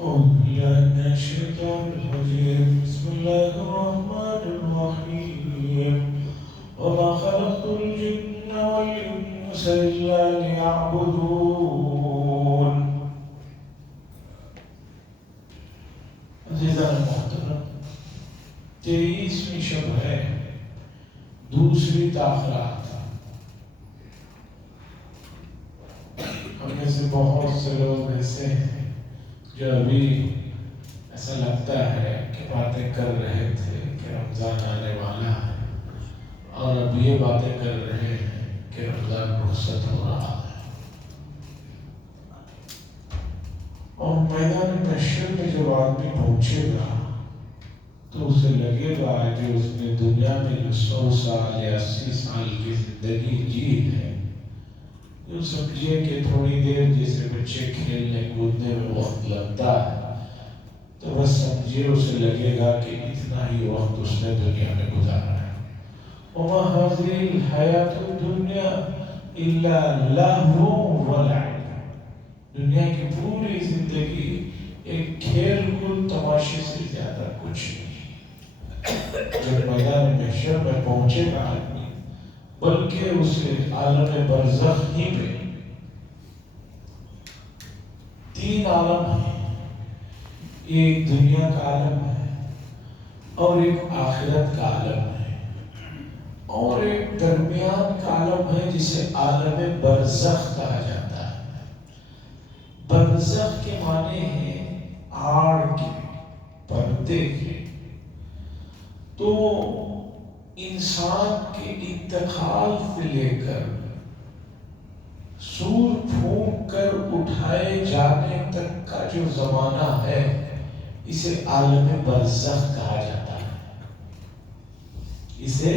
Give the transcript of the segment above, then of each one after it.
أعوذ بالله من الشيطان الرجيم بسم الله الرحمن الرحيم وما خلقت الجن والإنس إلا ليعبدون. عزیزان محترم، 23ویں شب ہے، دوسری تاخیرات۔ ہم میں سے بہت سے لوگ ایسے ہیں جو ابھی ایسا لگتا ہے کہ باتیں کر رہے تھے کہ رمضان آنے والا ہے، اور اب یہ باتیں کر رہے ہیں کہ رمضان رخصت ہو رہا ہے۔ اور میدان محشر میں جب آدمی پہنچے گا تو اسے لگے گا کہ اس نے دنیا میں جو 100 سال یا 80 سال کی زندگی جی ہے، یوں سمجھیے کہ تھوڑی دیر جیسے بچے کھیلنے کودنے میں وقت لگتا ہے، تو بس سمجھیے اسے لگے گا کہ اتنا ہی وقت اس نے دنیا میں گزارا ہے۔ وَمَا هَذِهِ الْحَيَاةُ الدُّنْيَا إِلَّا لَهْوٌ وَلَعِبٌ۔ دنیا کی پوری زندگی ایک کھیل کود تماشے سے زیادہ کچھ نہیں۔ جب میدان محشر میں پہنچے گا آدمی، بلکہ اسے عالم برزخ ہی میں 3 عالم ہیں، ایک دنیا کا عالم ہے، اور ایک آخرت کا عالم ہے، اور ایک درمیان کا عالم ہے جسے عالم برزخ کہا جاتا ہے۔ برزخ کے معنی ہیں آڑ کے، پردے کے۔ تو انسان کے انتقال سے لے کر سور پھونک کر اٹھائے جانے تک کا جو زمانہ ہے، اسے عالم برزخ کہا جاتا ہے۔ اسے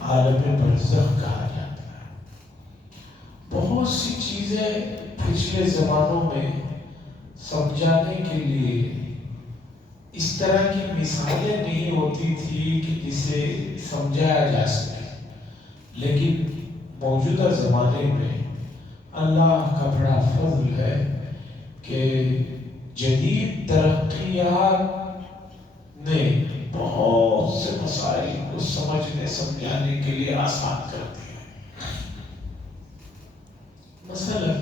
عالم برزخ کہا جاتا ہے۔ بہت سی چیزیں پچھلے زمانوں میں سمجھانے کے لیے اس طرح کی مثالیں نہیں ہوتی تھی کہ جسے سمجھایا جا سکے، لیکن موجودہ زمانے میں اللہ کا بڑا فضل ہے کہ جدید ترقیات نے بہت سے مسائل کو سمجھنے سمجھانے کے لیے آسان کر دیا۔ مثلا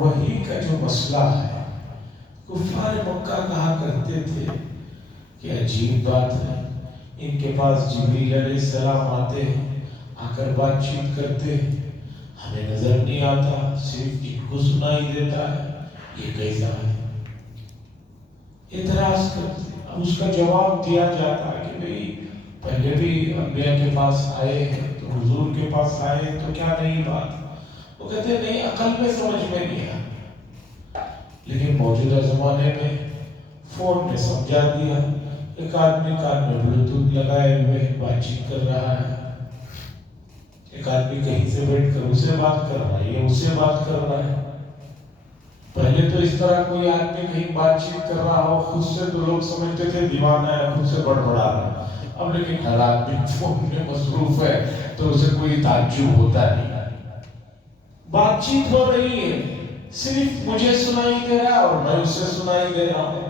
وحی کا جو مسئلہ ہے، کفار مکہ کہا کرتے تھے کہ عجیب بات ہے، ان کے پاس جبریل علیہ السلام آتے ہیں، آ کر بات چیت کرتے ہیں، ہمیں نظر نہیں آتا، صرف ان کو سنائی دیتا ہے، یہ کیسا ہے؟ اعتراض کرتے ہیں۔ اب اس کا جواب دیا جاتا ہے کہ بھئی پہلے بھی انبیاء کے پاس آئے ہیں، تو حضور کے پاس آئے تو کیا نئی بات؟ وہ کہتے ہیں نہیں، عقل میں سمجھ میں نہیں آیا، لیکن موجودہ زمانے میں فون نے سمجھا دیا۔ ایک آدمی کان میں بلوٹوتھ لگائے ہوئے بات چیت کر رہا ہے، ایک آدمی کہیں سے بیٹھ کر اسے بات کر رہا ہے، یہ اسے بات کر رہا ہے۔ پہلے تو اس طرح کوئی آدمی کہیں بات چیت کر رہا ہو خود سے تو لوگ سمجھتے تھے دیوانہ ہے، خود سے بڑبڑا رہا ہے۔ اب لیکن ہر آدمی فون میں مصروف ہے تو اسے کوئی تعجب ہوتا نہیں۔ بات چیت ہو رہی ہے، صرف مجھے سنائی دے رہا ہے اور میں اسے سنائی دے رہا ہوں،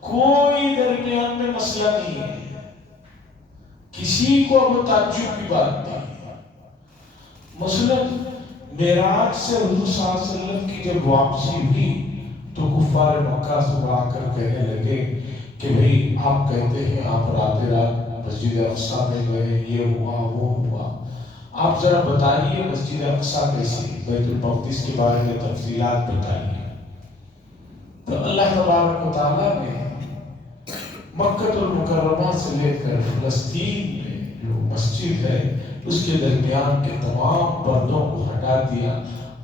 کوئی درمیان میں مسئلہ نہیں ہے، کسی کو وہ تعجب کی بات نہیں۔ مثلا معراج سے حضور صلی اللہ علیہ وسلم کی جب واپسی ہوئی تو کفار مکہ سے آ کر کہنے لگے کہ بھئی آپ کہتے ہیں آپ رات مسجد اقصیٰ میں گئے، یہ ہوا وہ ہوا، آپ ذرا بتائیے مسجد اقصیٰ کیسی، بیت المقدس کے بارے میں تفصیلات بتائیے۔ تو اللہ تبارک و تعالیٰ نے مکہ المکرمہ سے لے کر فلسطین میں جو مسجد ہے اس کے درمیان کے تمام پردوں کو ہٹا دیا۔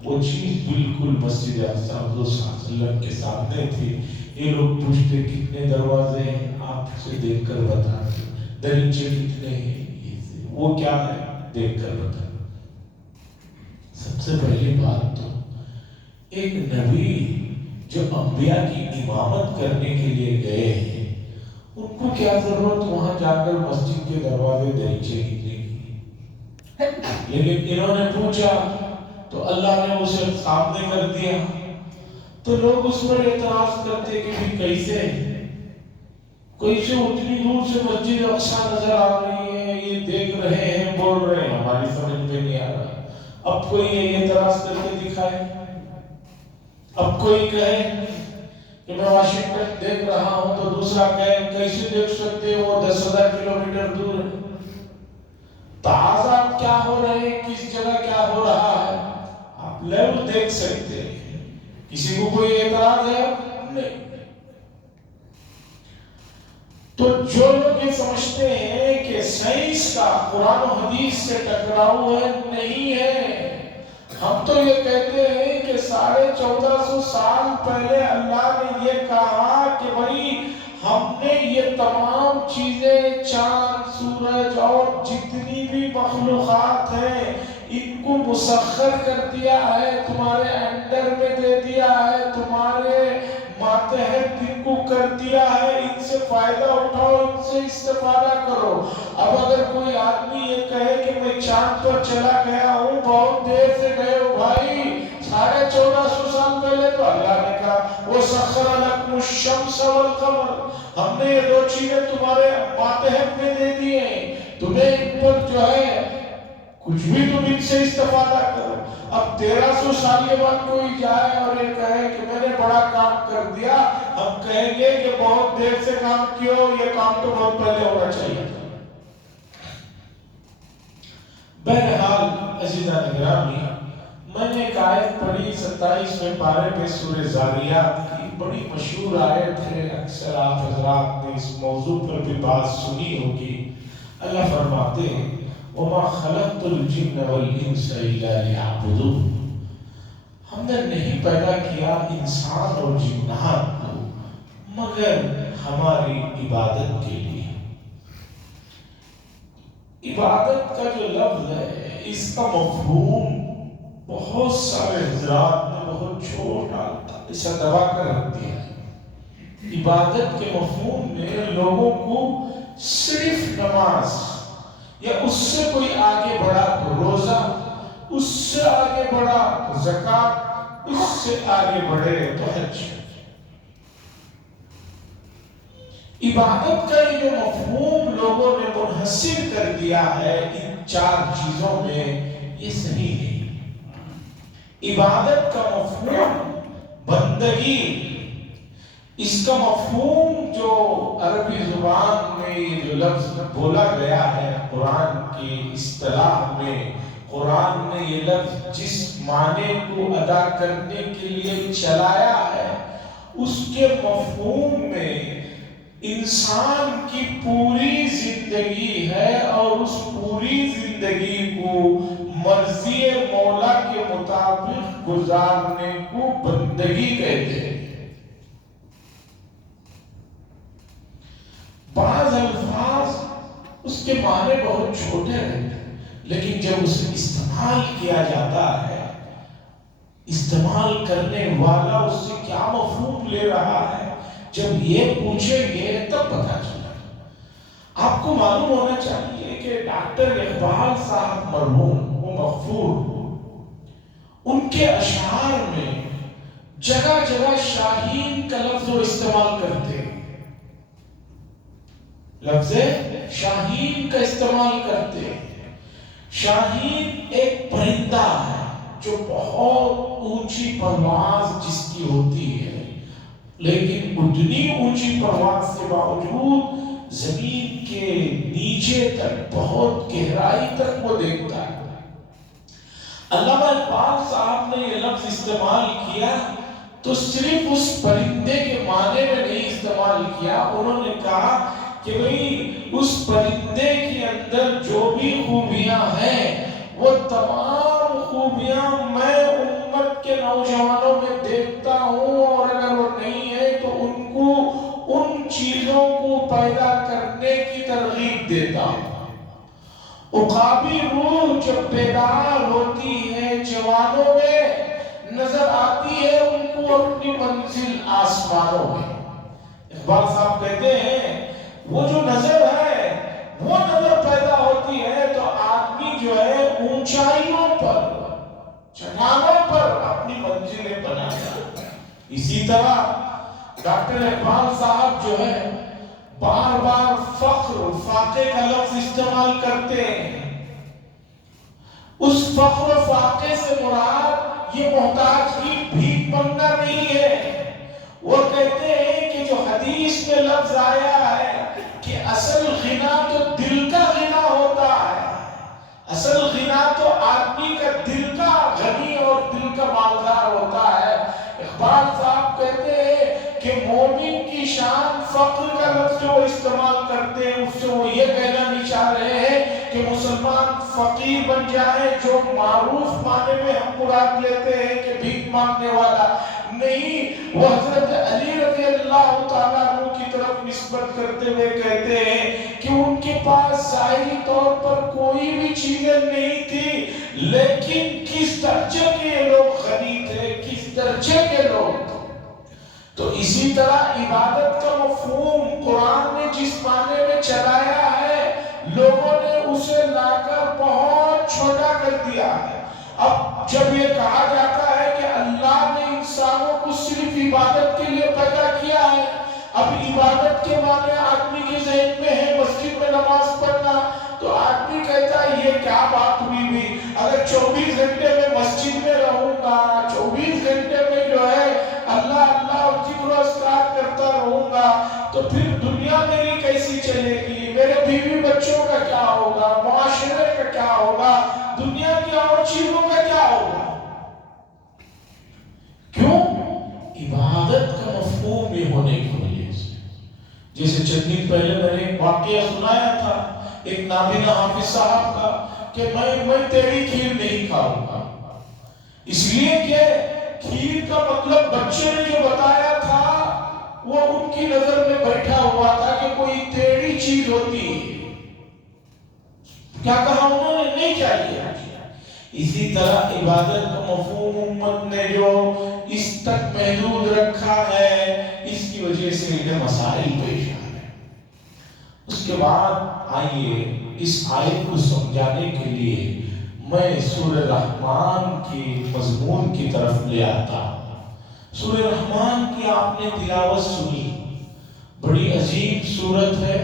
وہ چیز بالکل مسجد اقصیٰ حضور صلی اللہ علیہ وسلم کے سامنے تھی۔ یہ لوگ پوچھتے کتنے دروازے ہیں، آپ سے دیکھ کر بتا دیں، دریچے کتنے ہیں، وہ کیا ہے دیکھ کر بتا۔ سب سے پہلی بات تو ایک نبی جو انبیاء کی امامت کرنے کے لیے گئے ہیں، ان کو کیا ضرورت وہاں جا کر مسجد کے دروازے دریچے کتنے کی؟ لیکن انہوں نے پوچھا تو اللہ نے اسے سامنے کر دیا۔ تو تو لوگ اس پر اعتراض کرتے کہ بھی کیسے اتنی دور سے مسجد اقصی نظر آ رہی ہے، یہ دیکھ رہے ہیں، بول رہے ہیں، ہماری سمجھ میں نہیں آ رہا۔ اب کوئی یہ اعتراض کر کے دکھائے، اب کوئی کہے کہ میں واشنگٹن دیکھ رہا ہوں، تو دوسرا کہے کیسے دیکھ سکتے وہ 10,000 کلومیٹر دور ہے۔ تعاضات کیا ہو رہے ہیں، کس جگہ کیا ہو رہا ہے، آپ لیول دیکھ سکتے ہیں، کسی کو کوئی اعتراض ہے؟ نہیں۔ تو جو لوگ یہ سمجھتے ہیں کہ سائنس کا قرآن و حدیث سے ٹکراؤ ہے، نہیں ہے۔ ہم تو یہ کہتے ہیں کہ 1450 سال پہلے اللہ نے یہ کہا کہ بھائی ہم نے یہ تمام چیزیں، چاند، سورج اور جتنی بھی مخلوقات ہیں، ان کو مسخر کر دیا ہے، تمہارے انڈر میں دے دیا ہے، تمہارے ماتحت ان کو کر دیا ہے، ان سے فائدہ اٹھاؤ، ان سے استفادہ کرو۔ اب اگر کوئی آدمی یہ کہے کہ میں چاند پر چلا گیا ہوں، بہت دیر سے گئے ہو بھائی، 1450 سال پہلے تو اللہ نے کہا وَسَخَّرَ لَكُمُ الشَّمْسَ وَالْقَمَرَ، ہم نے یہ دو چیزیں تمہارے ماتحت میں دے دی ہیں، تمہیں ان پر جو ہے کچھ بھی تم ان سے استفادہ کرو۔ اب 1300 سال کے بعد کوئی جائے اور یہ کہے کہ میں نے بڑا کام کر دیا، ہم کہیں گے کہ بہت دیر سے کام کیا ہو، یہ کام تو بہت پہلے ہونا چاہیے تھا۔ بہرحال عزیزان گرامی، میں نے ایک آیت پڑھی 27ویں پارے پہ سورہ ذاریات کی، بڑی مشہور آیت ہے، اکثر آپ حضرات نے اس موضوع پر بھی بات سنی ہوگی۔ اللہ فرماتے ہیں وَمَا خَلَقْتُ الْجِنَّ وَالْإِنسَ إِلَّا لِيَعْبُدُونِ، ہم نے نہیں پیدا کیا انسان اور جنات کو مگر ہماری عبادت کے لیے۔ عبادت کا جو لفظ ہے، اس کا مفہوم بہت سارے حضرات نے بہت چھوٹا اسے دبا کر رکھ دیا ہے۔ عبادت کے مفہوم میں لوگوں کو صرف نماز، یا اس سے کوئی آگے بڑھا تو روزہ، اس سے آگے بڑھا تو زکوٰۃ، اس سے آگے بڑھے تو حج۔ عبادت کا یہ جو مفہوم لوگوں نے منحصر کر دیا ہے ان 4 چیزوں میں، یہ صحیح نہیں۔ عبادت کا مفہوم بندگی، اس کا مفہوم جو عربی زبان میں یہ جو لفظ بولا گیا ہے، قرآن کی اصطلاح میں، قرآن نے یہ لفظ جس معنی کو ادا کرنے کے لیے چلایا ہے، اس کے مفہوم میں انسان کی پوری زندگی ہے، اور اس پوری زندگی کو مرضی مولا کے مطابق گزارنے کو بندگی کہتے ہیں۔ بعض الفاظ اس کے معنی بہت چھوٹے رہتے ہیں، لیکن جب اسے استعمال کیا جاتا ہے، استعمال کرنے والا اس سے کیا مفہوم لے رہا ہے، جب یہ پوچھیں گے تب پتہ چلا۔ آپ کو معلوم ہونا چاہیے کہ ڈاکٹر اقبال صاحب مرحوم، وہ مغفور، ان کے اشعار میں جگہ جگہ شاہین کا لفظ وہ استعمال کرتے ہیں، لفظ شاہین کا استعمال کرتے ہیں۔ شاہین ایک پرندہ ہے جو بہت اونچی پرواز جس کی ہوتی ہے، لیکن اتنی اونچی پرواز کے باوجود زمین کے نیچے تک، بہت گہرائی تک وہ دیکھتا ہے۔ علامہ اقبال صاحب نے یہ لفظ استعمال کیا تو صرف اس پرندے کے معنی میں نہیں استعمال کیا، انہوں نے کہا کہ بھئی اس پرندے کے اندر جو بھی خوبیاں ہیں، وہ تمام خوبیاں میں امت کے نوجوانوں میں دیکھتا ہوں، اور اگر وہ نہیں ہے تو ان کو ان چیزوں کو پیدا کرنے کی ترغیب دیتا ہوں۔ عقابی روح جب بیدار ہوتی ہے، جوانوں میں نظر آتی ہے ان کو اپنی منزل آسمانوں میں۔ اقبال صاحب کہتے ہیں وہ جو نظر ہے، وہ نظر پیدا ہوتی ہے تو آدمی جو ہے اونچائیوں پر، چٹانوں پر اپنی منزلیں بناتا ہے۔ اسی طرح ڈاکٹر اقبال صاحب جو ہے بار بار فقر فاقے کا لفظ استعمال کرتے ہیں. اس فقر و فاقے سے مراد یہ محتاجی بھیک مانگنا نہیں ہے. وہ کہتے ہیں کہ جو حدیث میں لفظ آیا ہے کہ اصل غنا تو دل کا غنا ہوتا ہے، اصل غنا تو آدمی کا دل کا غنی اور دل کا مالدار ہوتا ہے. اقبال صاحب کہتے ہیں کہ مومن کی شان فقر کا لفظ جو استعمال کرتے ہیں اس سے وہ یہ کہنا نہیں چاہ رہے ہیں کہ مسلمان فقیر بن جائے، جو معروف معنی میں ہم مراد لیتے ہیں کہ بھیک مانگنے والا نہیں. وہ حضرت علی رضی اللہ تعالیٰ عنہ کی طرف نسبت کرتے ہوئے کہتے ہیں کہ ان کے پاس ظاہری طور پر کوئی بھی چیزیں نہیں تھی، لیکن کس درجے کے لوگ غنی تھے، کس درجے کے لوگ. تو اسی طرح عبادت کا مفہوم قرآن نے جس معنی میں چلایا ہے، لوگوں نے اسے لا کر بہت چھوٹا کر دیا ہے. اب جب یہ کہا جاتا ہے کہ اللہ نے انسانوں کو صرف عبادت کے لیے پیدا کیا ہے، اب عبادت کے معنی آدمی کے ذہن میں ہے مسجد میں نماز پڑھنا، تو آدمی کہتا ہے یہ کیا بات ہوئی بھی، اگر 24 گھنٹے میں مسجد میں رہوں گا، 24 گھنٹے میں جو ہے اللہ اللہ اور ذکر و اذکار کرتا رہوں گا، تو پھر دنیا میری کیسی چلے گی، میرے بیوی بچوں کا کیا ہوگا، معاشرے کا کیا ہوگا، دنیا کی اور چیزوں کا کیا ہوگا. کیوں؟ عبادت کا مفہوم یہ ہونے کی وجہ سے. جیسے چند دن پہلے میں نے ایک واقعہ سنایا تھا ایک نابینا حافظ صاحب کا کہ میں تیری کھیر نہیں کھاؤں گا، اس لیے کہ کھیر کا مطلب بچے نے جو بتایا تھا وہ ان کی نظر میں بیٹھا ہوا تھا کہ کوئی ٹیڑھی چیز ہوتی ہے. کیا کہا انہوں نے؟ نہیں چاہیے. اسی طرح عبادت کا مفہوم امت نے جو اس تک محدود رکھا ہے، اس کی وجہ سے انہیں مسائل پیش آ رہے ہیں. اس کے بعد آئیے اس آیت کو سمجھانے کے لیے میں سورہ رحمان کی مضمون کی طرف لے آتا ہوں. سورہ رحمان کی آپ نے تلاوت سنی، بڑی عجیب سورت ہے.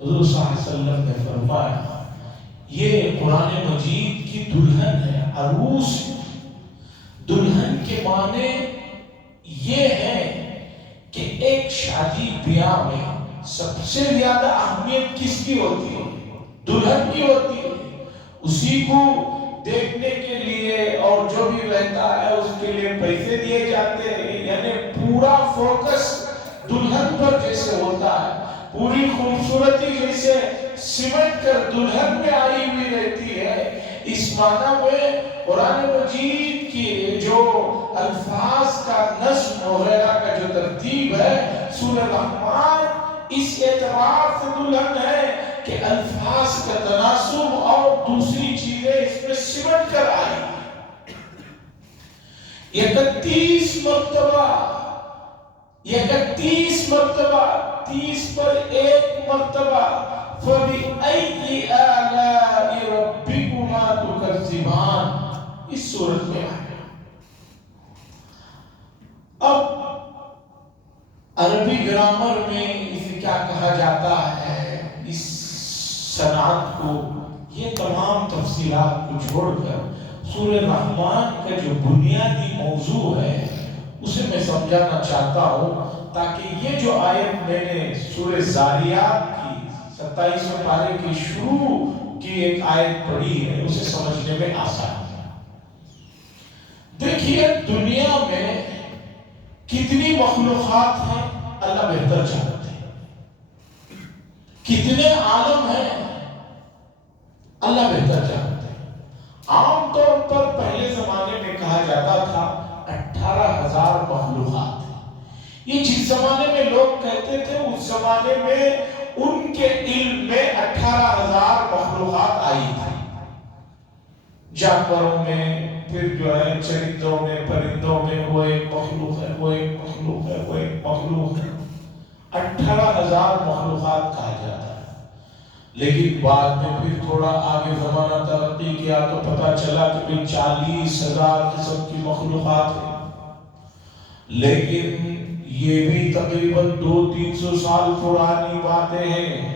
حضور صلی اللہ علیہ وسلم نے فرمایا یہ قرآن مجید کی دلہن ہے، عروس. دلہن کے معنی یہ ہے کہ ایک شادی بیاہ میں سب سے زیادہ اہمیت کس کی ہوتی ہے؟ دلہن کی ہوتی ہے. اسی کو دیکھنے کے لیے اور جو بھی رہتا ہے اس کے لیے پیسے دیے جاتے ہیں، یعنی پورا فوکس دلہن پر جیسے ہوتا ہے، پوری خوبصورتی جیسے سمٹ کر دلہن میں آئی ہوئی رہتی ہے. اس معنی میں قرآن مجید کی جو الفاظ کا نظم وغیرہ کا جو ترتیب ہے، سورہ رحمان اس اعتبار سے دلہن ہے کہ الفاظ کا تناسب اور دوسری چیزیں اس میں سمٹ کر آئی. 31 مرتبہ 30 پر ایک مرتبہ فَبِأَيِّ آلَاءِ رَبِّكُمَا تُكَذِّبَانِ اس سورت میں آیا. اب عربی گرامر میں اسے کیا کہا جاتا ہے، اس صنعت کو، یہ تمام تفصیلات کو چھوڑ کر سورہ رحمان کا جو بنیادی موضوع ہے اسے میں سمجھانا چاہتا ہوں، تاکہ یہ جو آیت میں نے سورہ زاریات کی 27ویں پارے کی شروع کی ایک آیت پڑھی ہے اسے سمجھنے میں آسان ہے. دیکھیے دنیا میں کتنی مخلوقات ہیں اللہ بہتر جانتے ہیں، کتنے عالم ہیں اللہ بہتر جانتے ہیں. عام طور پر پہلے زمانے میں کہا جاتا تھا 18,000 مخلوقات. یہ جس زمانے میں لوگ کہتے تھے اس زمانے میں ان کے علم میں 18,000 مخلوقات آئی تھی. جانوروں میں، پھر جو ہے چرندوں میں، پرندوں میں وہ ایک مخلوق ہے، وہ ایک مخلوق ہے، وہ ایک مخلوق ہے. 18,000 مخلوقات کہا جاتا ہے. لیکن بعد میں پھر تھوڑا آگے زمانہ ترقی کیا تو پتہ چلا کہ 40,000 قسم کی مخلوقات ہیں. لیکن یہ بھی تقریباً 200-300 سال پرانی باتیں ہیں۔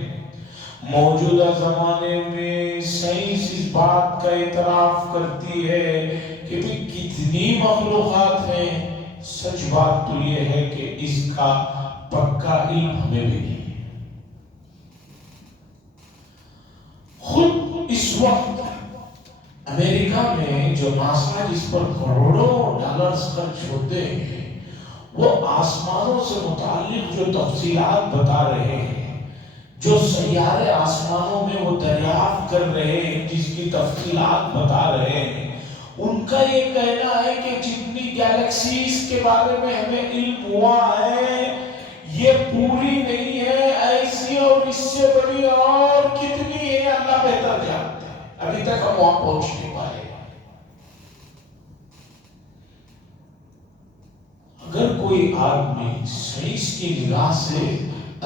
موجودہ زمانے میں سائنس اس بات کا اعتراف کرتی ہے کہ بھی کتنی مخلوقات ہیں، سچ بات تو یہ ہے کہ اس کا پکا علم ہمیں بھی نہیں۔ خود اس وقت امریکہ میں جو ناسا جس پر کروڑوں ڈالرز خرچ ہوتے ہیں، وہ آسمانوں سے متعلق جو تفصیلات بتا رہے ہیں، جو سیارے آسمانوں میں وہ دریافت کر رہے ہیں، جس کی تفصیلات بتا رہے ہیں، ان کا یہ کہنا ہے کہ جتنی گیلیکسیز کے بارے میں ہمیں علم ہوا ہے، یہ پوری نہیں ہے، ایسی اور اس سے بڑی اور کتنی ہے اللہ بہتر جانتے ہیں، ابھی تک ہم وہاں پہنچ نہیں پائے۔ اگر کوئی آدمی سائنس کی نگاہ سے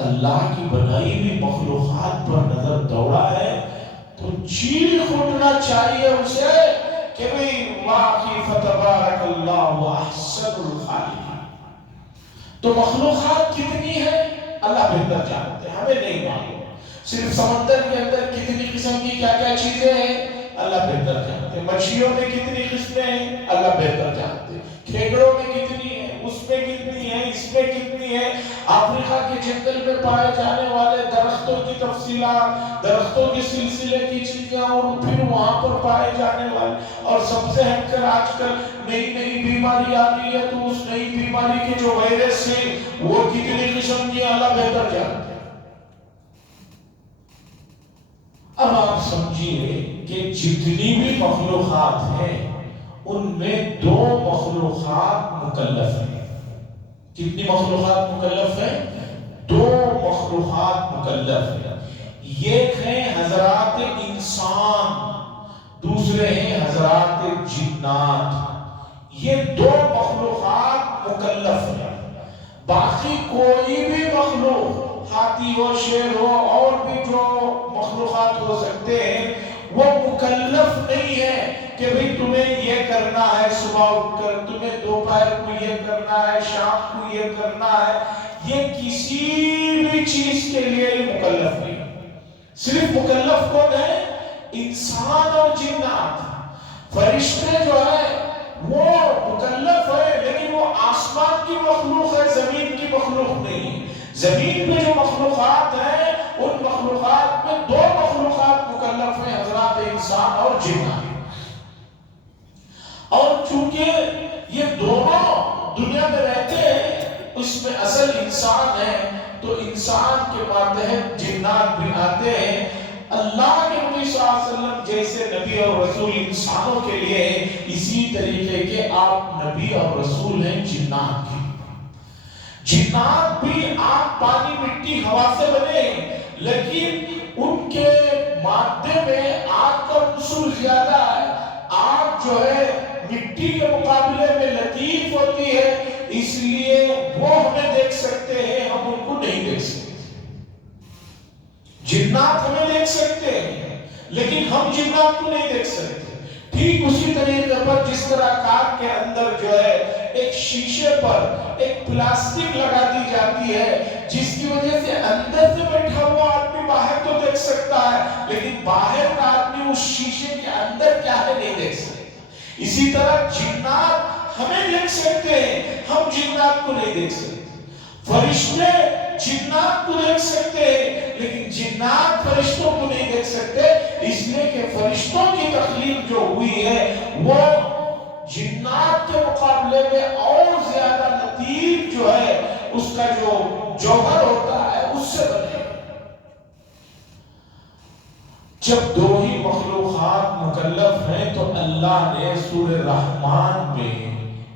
اللہ کی بنائی ہوئی مخلوقات پر نظر دوڑا ہے تو چیخ اٹھنا چاہیے اسے کہ بھئی واقعی فتبارک اللہ احسن الخالقین۔ تو مخلوقات کتنی ہے اللہ بہتر جانتے ہیں، ہمیں نہیں معلوم۔ صرف سمندر کے اندر کتنی قسم کی کیا کیا چیزیں ہیں اللہ بہتر جانتے ہیں، مچھلیوں میں کتنی قسمیں ہیں اللہ بہتر جانتے ہیں، کھیگڑوں میں کتنی ہے، اس میں کتنی ہے، اس میں کتنی ہے، افریقہ کے جنگل میں پائے جانے والے درختوں کی تفصیلات، درختوں کے سلسلے کی چیزیں، اور پھر وہاں پر پائے جانے والے، اور سب سے ہٹ کر آج کل نئی نئی بیماری آ رہی ہے تو اس نئی بیماری کے جو وائرس ہیں وہ کتنی قسم کی اللہ بہتر جانتے ہیں۔ اب آپ سمجھیے کہ جتنی بھی مخلوقات ہیں ان میں 2 مخلوقات مکلف ہیں۔ کتنی مخلوقات مکلف ہیں؟ 2 مخلوقات مکلف ہیں۔ ایک ہیں حضرات انسان، دوسرے ہیں حضرات جنات۔ یہ 2 مخلوقات مکلف ہیں۔ باقی کوئی بھی مخلوق، ہاتھی ہو، شیر ہو، اور بھی جو مخلوقات ہو سکتے ہیں، وہ مکلف نہیں ہے کہ بھئی تمہیں یہ کرنا ہے صبح اٹھ کر، تمہیں دوپہر کو یہ کرنا ہے، شام کو یہ کرنا ہے۔ یہ کسی بھی چیز کے لیے مکلف نہیں۔ صرف مکلف کون ہے؟ انسان اور جنات۔ فرشتے جو ہے وہ مکلف ہے، لیکن وہ آسمان کی مخلوق ہے، زمین کی مخلوق نہیں۔ زمین پہ جو مخلوقات ہیں ان مخلوقات میں 2 مخلوقات مکلف ہیں، حضرات انسان اور جنات۔ اور چونکہ یہ دونوں دنیا میں رہتے ہیں، اس میں اصل انسان ہے تو انسان کے ماتحت جنات بھی آتے ہیں۔ اللہ کے نبی صلی اللہ علیہ وسلم جیسے نبی اور رسول انسانوں کے لیے ہیں، اسی طریقے کے آپ نبی اور رسول ہیں جنات کی۔ جنات بھی آگ، پانی، مٹی، ہوا سے بنے ہیں، لیکن ان کے مادے میں آگ کا عنصر زیادہ ہے۔ آگ جو ہے مٹی کے مقابلے میں لطیف ہوتی ہے، اس لیے وہ ہمیں دیکھ سکتے ہیں، ہم ان کو نہیں دیکھ سکتے۔ جنات ہمیں دیکھ سکتے ہیں لیکن ہم جنات کو نہیں دیکھ سکتے۔ ٹھیک اسی طریقے پر جس طرح کار کے اندر جو ہے ایک شیشے پر ایک پلاسٹک لگا دی جاتی ہے جس کی وجہ سے اندر سے بیٹھا ہوا آدمی باہر تو دیکھ سکتا ہے، لیکن باہر کا آدمی اس شیشے کے اندر کیا ہے نہیں دیکھ سکتا۔ اسی طرح جنات ہمیں دیکھ سکتے ہیں، ہم جنات کو نہیں دیکھ سکتے۔ فرشتے جنات کو دیکھ سکتے ہیں لیکن جنات فرشتوں کو نہیں دیکھ سکتے، اس لیے کہ فرشتوں کی تخلیق جو ہوئی ہے وہ جنات کے مقابلے میں اور زیادہ لطیف جو ہے، اس کا جو جوہر ہوتا ہے اس سے بنے۔ جب 2 ہی مخلوقات مکلف ہیں تو اللہ نے سورہ رحمان میں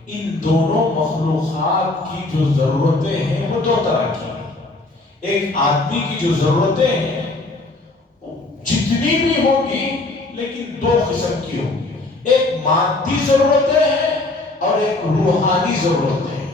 ان دونوں مخلوقات کی جو ضرورتیں ہیں وہ 2 طرح کی ہیں۔ ایک آدمی کی جو ضرورتیں ہیں جتنی بھی ہوگی لیکن 2 قسم کی ہوگی، ایک مادی ضرورتیں ہیں اور ایک روحانی ضرورتیں ہیں۔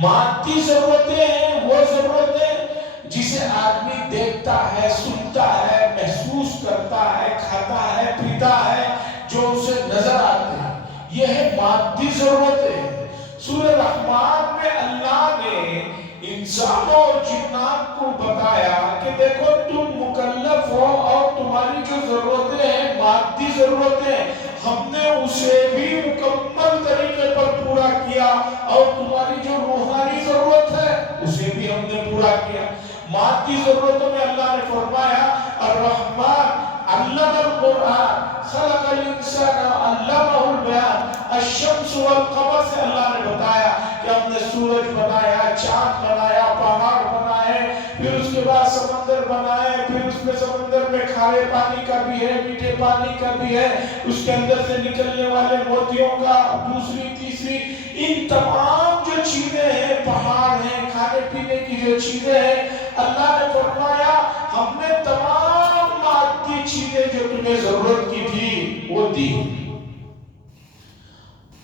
مادی ضرورتیں ہیں وہ ضرورتیں جسے آدمی دیکھتا ہے، سنتا ہے، محسوس کرتا ہے، کھاتا ہے، پیتا ہے، جو اسے نظر آتے ہیں، یہ ہے مادی ضرورتیں۔ سورہ رحمان میں اللہ نے انسانوں اور جنات کو بتایا کہ دیکھو تم مکلف ہو اور تمہاری جو ضرورتیں ہیں مادی ضرورتیں ہم نے اسے بھی مکمل طریقے پر پورا کیا اور تمہاری جو روحانی ضرورت ہے اسے بھی ہم نے پورا کیا. مادی ضرورتوں میں اللہ نے فرمایا الرحمن علم القرآن خلق الانسان علمہ البیان. الشمس والقمر سے اللہ نے بتایا کہ ہم نے سورج بنایا, چاند بنایا, پہاڑ بنائے, پھر اس کے بعد سمندر بنائے, پھر اس میں سمندر میں کھارے پانی کا بھی ہے, میٹھے پانی کا بھی ہے, اس کے اندر سے نکلنے والے موتیوں کا, دوسری تیسری, ان تمام جو چیزیں ہیں, پہاڑ ہیں, کھانے پینے کی جو چیزیں ہیں, اللہ نے فرمایا ہم نے تمام مادی چیزیں جو تمہیں ضرورت کی تھی وہ دی.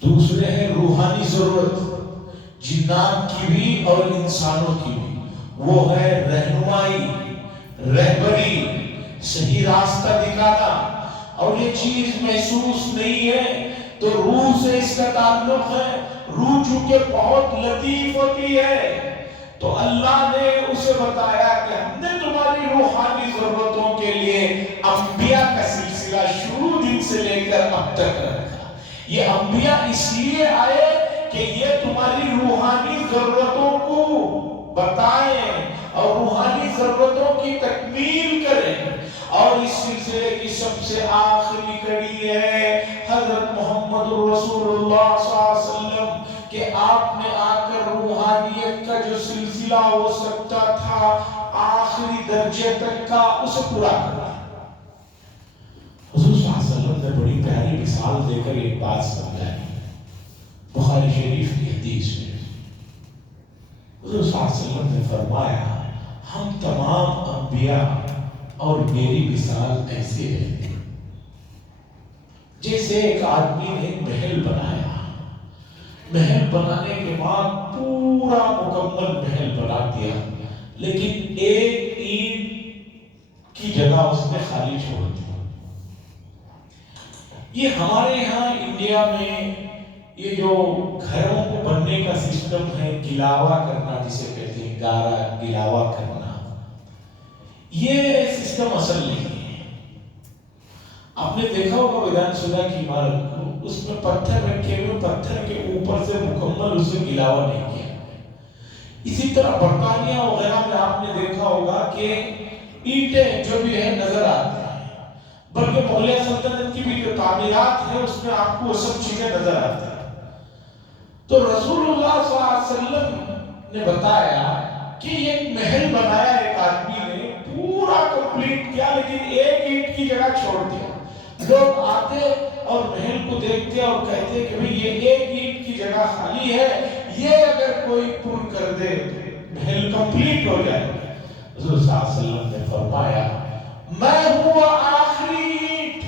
دوسرے ہیں روحانی ضرورت, جنات کی بھی اور انسانوں کی بھی, وہ ہے رہنمائی, رہبری, صحیح راستہ دکھانا. اور یہ چیز محسوس نہیں ہے تو روح سے اس کا تعلق ہے. روح چونکہ بہت لطیف ہوتی ہے تو اللہ نے اسے بتایا کہ ہم نے تمہاری روحانی ضرورتوں کے لیے انبیاء کا سلسلہ شروع دن سے لے کر اب تک رکھا. یہ انبیاء اس لیے آئے کہ یہ تمہاری روحانی ضرورتوں کو بتائیں اور روحانی ضرورتوں کی تکمیل کریں. اور اس سلسلے کی سب سے آخری کڑی ہے حضرت محمد رسول اللہ صلی اللہ علیہ وسلم کہ آپ نے آ کر روحانیت کا جو سلسلہ ہو سکتا تھا آخری درجے تک کا اسے پورا کرا. حضور صلی اللہ علیہ وسلم نے بڑی پیاری مثال دے کر ایک بات سمجھائی. بخاری شریف کی حدیث میں حضور صلی اللہ علیہ وسلم نے فرمایا ہم تمام انبیاء اور میری مثال ایسے ہے جیسے ایک آدمی نے محل بنایا. محل بنانے کے بعد پورا مکمل محل بنا دیا لیکن ایک اینٹ کی جگہ اس نے خالی چھوڑ دی. یہ ہمارے یہاں انڈیا میں یہ جو گھروں کو بننے کا سسٹم ہے گلاوا کرنا جسے کہتے ہیں, گارا گلاوا کرنا, یہ سسٹم اصل نہیں ہے. آپ نے دیکھا ہوگا ویدان سودا کی عمارت کو, اس میں پتھر رکھے ہوئے, پتھر کے اوپر سے مکمل اسے گلاوا نہیں کیا. اسی طرح برطانیہ وغیرہ میں آپ نے دیکھا ہوگا کہ اینٹیں جو بھی ہے نظر آتی ہیں, بلکہ مغلیہ سلطنت کی بھی جو تعمیرات ہے اس میں آپ کو وہ سب چیزیں نظر آتی ہیں. تو رسول اللہ صلی اللہ علیہ وسلم نے بتایا کہ یہ محل بنایا ایک آدمی نے, پورا کمپلیٹ کیا لیکن ایک اینٹ کی جگہ چھوڑ دیا. لوگ آتے اور محل کو دیکھتے اور کہتے کہ بھئی یہ ایک اینٹ کی جگہ خالی ہے, یہ اگر کوئی پر کر دے تو محل کمپلیٹ ہو جائے. حضور صلی اللہ علیہ وسلم نے فرمایا میں ہوں آخری اینٹ,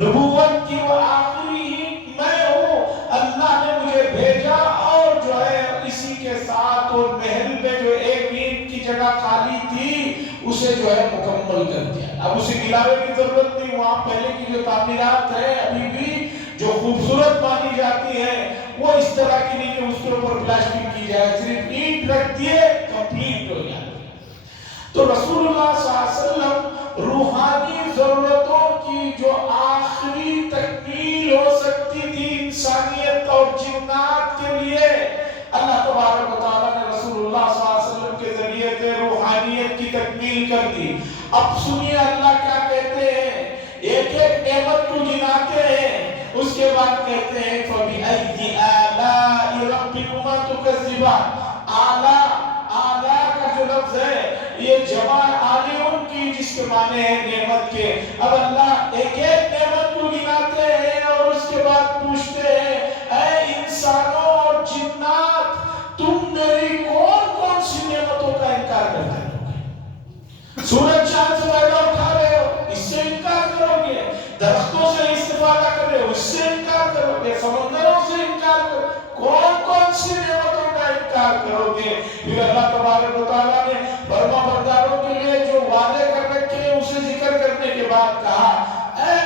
نبوت کی وہ آخری اینٹ میں ہوں. اللہ نے مجھے بھیجا اور جو ہے اسی کے ساتھ اور محل میں جو ایک اینٹ کی جگہ خالی تھی اسے جو ہے مکمل کر دیا. اب اسے گلاوے کی ضرورت نہیں, وہاں پہلے کی جو تعمیرات ہے ابھی بھی جو خوبصورت مانی جاتی ہے وہ اس طرح کی نہیں کہ اس کے اوپر پلاسٹک کی جائے, صرف اینٹ رکھ دیے کمپلیٹ ہو جائے. تو رسول اللہ صلی اللہ علیہ وسلم روحانی ضرورتوں کی جو آخری تکمیل ہو سکتی تھی انسانیت اور جنات کے لیے, اللہ تبارک و تعالیٰ نے رسول اللہ صلی اللہ علیہ وسلم کے ذریعے سے روحانیت کی تکمیل کر دی. اب سنیے اللہ کیا کہتے ہیں, ایک ایک نعمت کو گناتے ہیں, اس کے بعد کہتے ہیں فَبِأَيِّ آلَاءِ رَبِّكُمَا تُكَذِّبَانِ. آلہ کا جو لفظ ہے یہ جمع عالیون کی جس کے معنی ہے نعمت کے. اب اللہ ایک ایک نعمت کو گناتے ہیں اور اس کے بعد پوچھتے ہیں اے انسانوں اور جنات تم میری کون کون سی نعمتوں کا انکار کرتے ہو؟ سورج چاند سے فائدہ اٹھا رہے ہو, اس سے انکار کرو گے. درختوں سے استفادہ کر رہے ہو, اس سے انکار کرو گے. سمندروں سے انکار کرو, کون کون سی نعمتوں کا انکار کرو گے؟ پھر اللہ تبارک و تعالیٰ نے فرما برداروں کے لیے جو وعدے کر رکھے ہیں اسے ذکر کرنے کے بعد کہا اے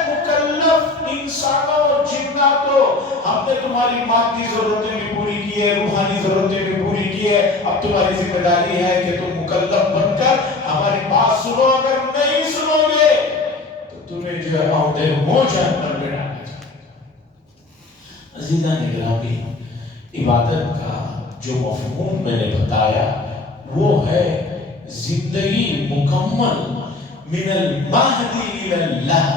ہم نے تمہاری مادی ضرورتیں بھی پوری کی ہے، روحانی ضرورتیں بھی پوری کی ہے، اب تمہاری ذمہ داری ہے کہ تم مکلف بن کر ہماری بات سنو، اگر نہیں سنو گے تو تمہیں جو ہے عہدے موج پر بیٹھا جائے۔ عزیزان گرامی، عبادت کا جو مفہوم میں نے بتایا وہ ہے زندگی مکمل من المہدی الی اللہ،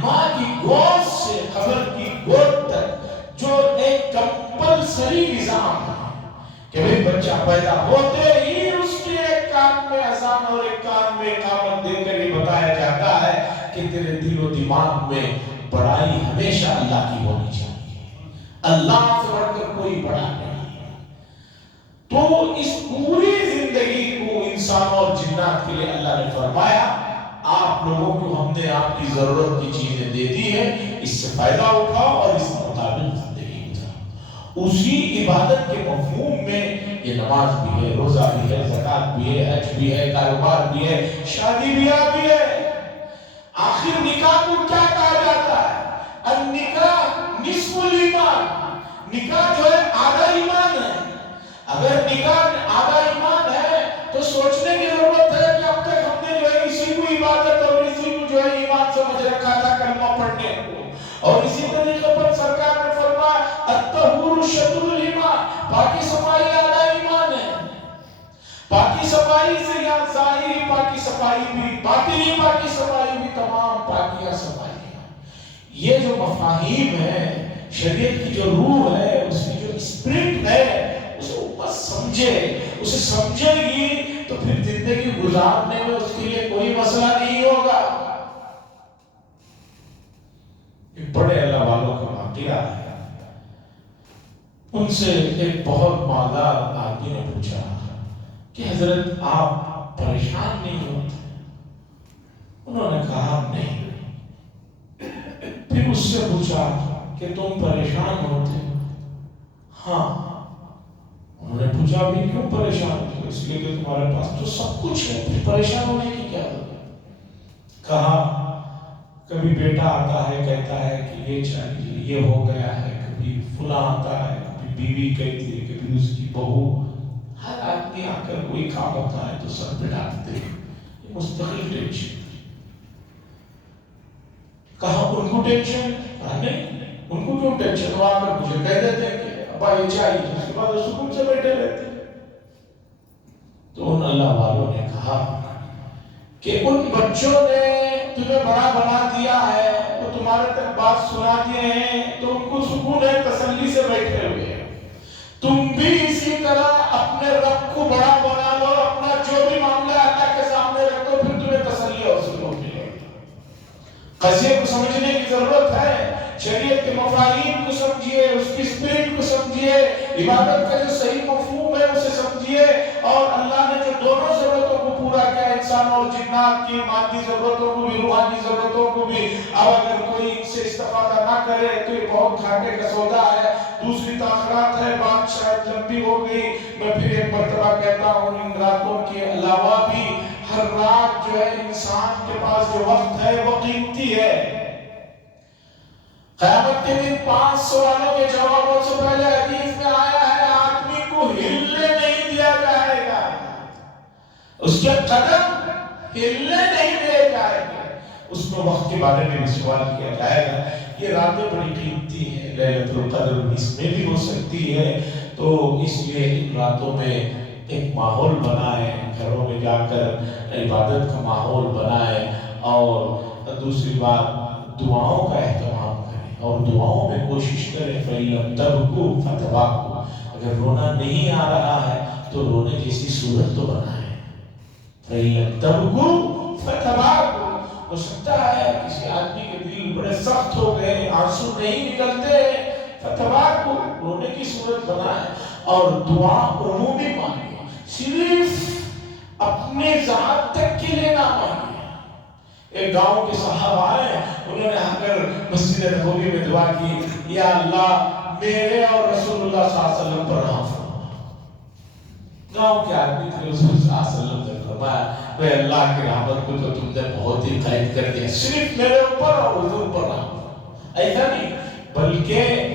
ماں کی گود سے قبر کی گود تک جو ایک کمپلسری نظام ہے کہ بھئی بچہ پیدا ہوتے ہی اس کے ایک کان میں اذان اور ایک کان میں اقامت دے کر یہ بتایا جاتا ہے کہ تیرے دل و دماغ میں بڑائی ہمیشہ اللہ کی ہونی چاہیے، اللہ سے بڑھ کر کوئی بڑا نہیں ہے۔ تو اس پوری زندگی کو انسان اور جنات کے لیے اللہ نے فرمایا آپ لوگوں کو ہم نے آپ کی ضرورت کی چیزیں دے دی ہیں، اس سے فائدہ اٹھاؤ اور اس کے مطابق زندگی گزارو۔ اسی عبادت کے مفہوم میں یہ نماز بھی ہے، روزہ بھی ہے، زکوٰۃ بھی ہے، حج بھی ہے، کاروبار بھی ہے، شادی بیاہ بھی ہے۔ آخر نکاح کو کیا کہا جاتا ہے؟ النکاح نصف الایمان، نکاح جو ہے آدھا ایمان ہے۔ اگر نکاح آدھا ایمان ہے تو سوچنے کی ضرورت ہے کہ اب تک ہم نے جو ہے اسی کو عبادت اور اسی کو جو ہے ایمان سمجھ رکھا تھا کلمہ پڑھنے کو، اور اسی طریقے پر سرکار نے فرمایا الطہور شطر الایمان، پاکی صفائی آدھا ایمان ہے۔ پاکی صفائی سے یا ظاہری پاکی صفائی بھی، باطنی پاکی صفائی بھی، تمام پاکیاں صفائی ہیں۔ یہ جو مفاہیم ہے، شریعت کی جو روح ہے، اس کی جو اسپرٹ ہے، اسے امت سمجھے، اسے سمجھے گی تو پھر زندگی گزارنے میں اس کے لیے کوئی مسئلہ نہیں ہوگا۔ ایک بڑے اللہ والوں کا واقعہ ہے، ان سے ایک بہت مالدار آدمی نے پوچھا کہ حضرت آپ پریشان نہیں ہوتے؟ انہوں نے کہا نہیں۔ پھر اس سے پوچھا کہ تم پریشان ہوتے؟ ہاں۔ انہوں نے پوچھا بھی کیوں پریشان ہوتے؟ اس لیے کہ تمہارے پاس تو سب کچھ ہے، پھر پریشان ہونے کی کیا ضرورت؟ کہا کبھی بیٹا آتا ہے کہتا ہے کہ یہ چاہیے، یہ ہو گیا ہے، کبھی فلاں آتا ہے، کبھی بیوی کہتی ہے، کبھی اس کی بہو، ہر آدمی آ کر کوئی کام ہوتا ہے تو سر پہ ڈالتے ہیں، یہ مستقل ٹینشن۔ کہا ان کو ٹینشن؟ کہا نہیں، ان کو کیوں ٹینشن؟ وہ آ کر مجھے کہہ دیتے ہیں کہ ابا یہ چاہیے، اس کے بعد سکون سے بیٹھے رہتے ہیں۔ تو ان اللہ والوں نے کہا کہ ان بچوں نے تمہیں بڑا بنا دیا ہے، وہ تمہارے تک بات سنا دیے ہیں تو ان کو سکون ہے، تسلی سے بیٹھے ہوئے ہیں۔ تم بھی اسی طرح اپنے رب کو بڑا بنا لو، اپنا جو بھی معاملہ اللہ کے سامنے رکھو، پھر تمہیں تسلی اور سکون ملے گا۔ قضیے کو سمجھنے کی ضرورت ہے، شریعت کے مفاہیم کو سمجھیے، اس کی اسپرٹ کو سمجھیے، عبادت کا جو صحیح مفہوم ہے اسے سمجھیے، اور اللہ نے جو دونوں ضرورتوں کو پورا کیا، انسان اور جنات کی مادی ضرورتوں کو بھی، روحانی ضرورتوں کو بھی، اب اگر کوئی ان سے استفادہ نہ کرے تو یہ بہت گھاٹے کا سودا ہے۔ دوسری تاخیرات ہے، بات شاید لمبی ہو گئی، میں پھر ایک مرتبہ کہتا ہوں ان راتوں کے علاوہ بھی ہر رات جو ہے انسان کے پاس جو وقت ہے وہ قیمتی ہے۔ قیامت کے دن 5 سوالوں کے جوابوں سے پہلے حدیث میں آیا ہے آدمی کو ہلنے نہیں دیا جائے گا، اس کے قدم ہلنے نہیں دیے جائے گا، اس میں وقت کے بارے میں بھی سوال کیا جائے گا۔ یہ راتیں بڑی قیمتی ہیں، لیلۃ القدر اس میں بھی ہو سکتی ہے، تو اس لیے ان راتوں میں ایک ماحول بنائیں، گھروں میں جا کر عبادت کا ماحول بنائیں، اور دوسری بات دعاؤں کا اہتمام کریں، اور دعاؤں میں کوشش کریں فَإِلَّمْ تَبْكُوا فَتَبَاكُوا، اگر رونا نہیں آ رہا ہے تو رونے جیسی صورت تو بنائیں۔ فَإِلَّمْ تَبْكُوا فَتَبَاكُوا، ہو سکتا ہے کسی آدمی کے دل بڑے سخت ہو گئے، آنسو نہیں نکلتے، فَتَبَاكُوا، رونے کی صورت بنائیں، اور دعا عمومی مانگیں، صرف اپنے ذات تک کے لیے نہ مانگیں۔ ایک گاؤں کے صاحب آئے، انہوں نے آ کر مسجد نبوی میں دعا کی، یا اللہ میرے اور رسول اللہ صلی اللہ علیہ وسلم پر رحم فرما۔ گاؤں کے آدمی تھے، رسول صلی اللہ علیہ وسلم نے فرمایا اے اللہ کی رحمت کو تو تم نے بہت ہی قید کر دیا، صرف میرے اوپر اور حضور پر رحم فرما۔ ایسا نہیں بلکہ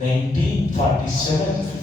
1947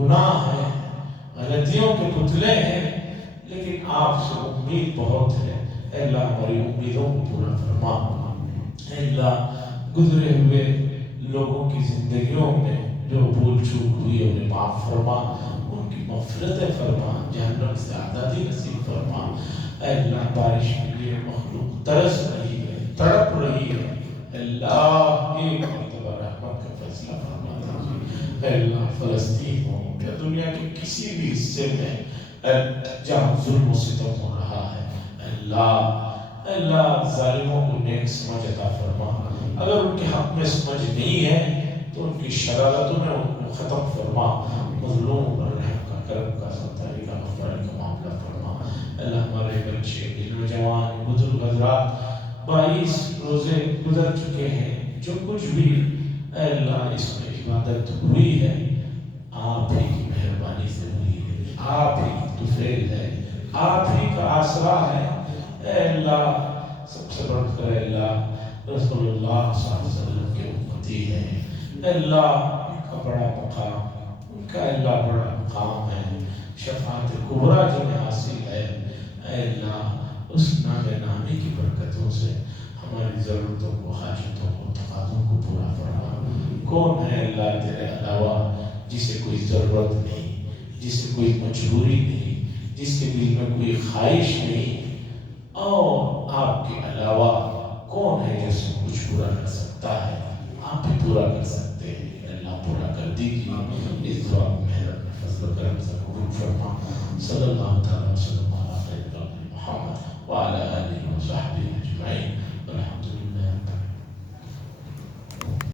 گناہ ہیں، غلطیوں کے پتلے ہیں، لیکن آپ سے امید بہت ہے۔ اے اللہ ہماری امیدوں کو پورا فرما۔ اے اللہ گزرے ہوئے لوگوں کی زندگیوں میں جو بھول چوک ہوئی انہیں معاف فرما، ان کی مغفرت فرما، جہنم سے آزادی نصیب فرما۔ اے اللہ بارش کے لیے مخلوق ترس رہی ہے، تڑپ رہی ہے، اے اللہ ایک مرتبہ رحمت کا فیصلہ فرما دیجیے۔ اے اللہ فلسطین ہو یا دنیا کے کسی بھی حصے میں جہاں ظلم و ستم ہو رہا ہے، اے اللہ ظالموں کو نیک سمجھ عطا فرما۔ اگر ان کے حق میں سمجھ نہیں ہے تو ان کی شرارتوں میں ان کو ختم فرما۔ مظلوم پر رحم کا، کرم کا، ستائی کا، غفرت کا معاملہ فرما۔ اللہ ہمارے بچے، نوجوان، بزرگ حضرات 22 روزے گزر چکے ہیں، جو کچھ بھی اے اللہ اس میں عبادت ہوئی ہے آپ ہی کی مہربانی سے ہوئی ہے، آپ ہی کی توفیق ہے، آپ ہی کا آسرا ہے۔ اے اللہ سب سے بڑھ کر اے اللہ رسول اللہ صلی اللہ علیہ وسلم کے امتی ہیں، اے اللہ ان کا بڑا مقام، ان کا اے اللہ بڑا مقام ہے، شفاعت کبریٰ جنہیں حاصل ہے۔ اے اللہ اس نام نامی کی برکتوں سے ہماری ضرورتوں کو، حاجتوں کو، تقاضوں کو پورا فرما۔ کون ہے اللہ تیرے علاوہ جسے کوئی ضرورت نہیں، جسے کوئی مجبوری نہیں، جس کے دل میں کوئی خواہش نہیں، اور آپ کے علاوہ کون ہے جو سب کچھ پورا کر سکتا ہے؟ آپ ہی پورا کر سکتے ہیں۔ اللہ پورا کر دیجیے، اس دعا کو محرم فضل و کرم سے قبول فرما۔ صلی اللہ تعالی وسلم علی خیر خلق محمد وعلی آلہ وصحبہ۔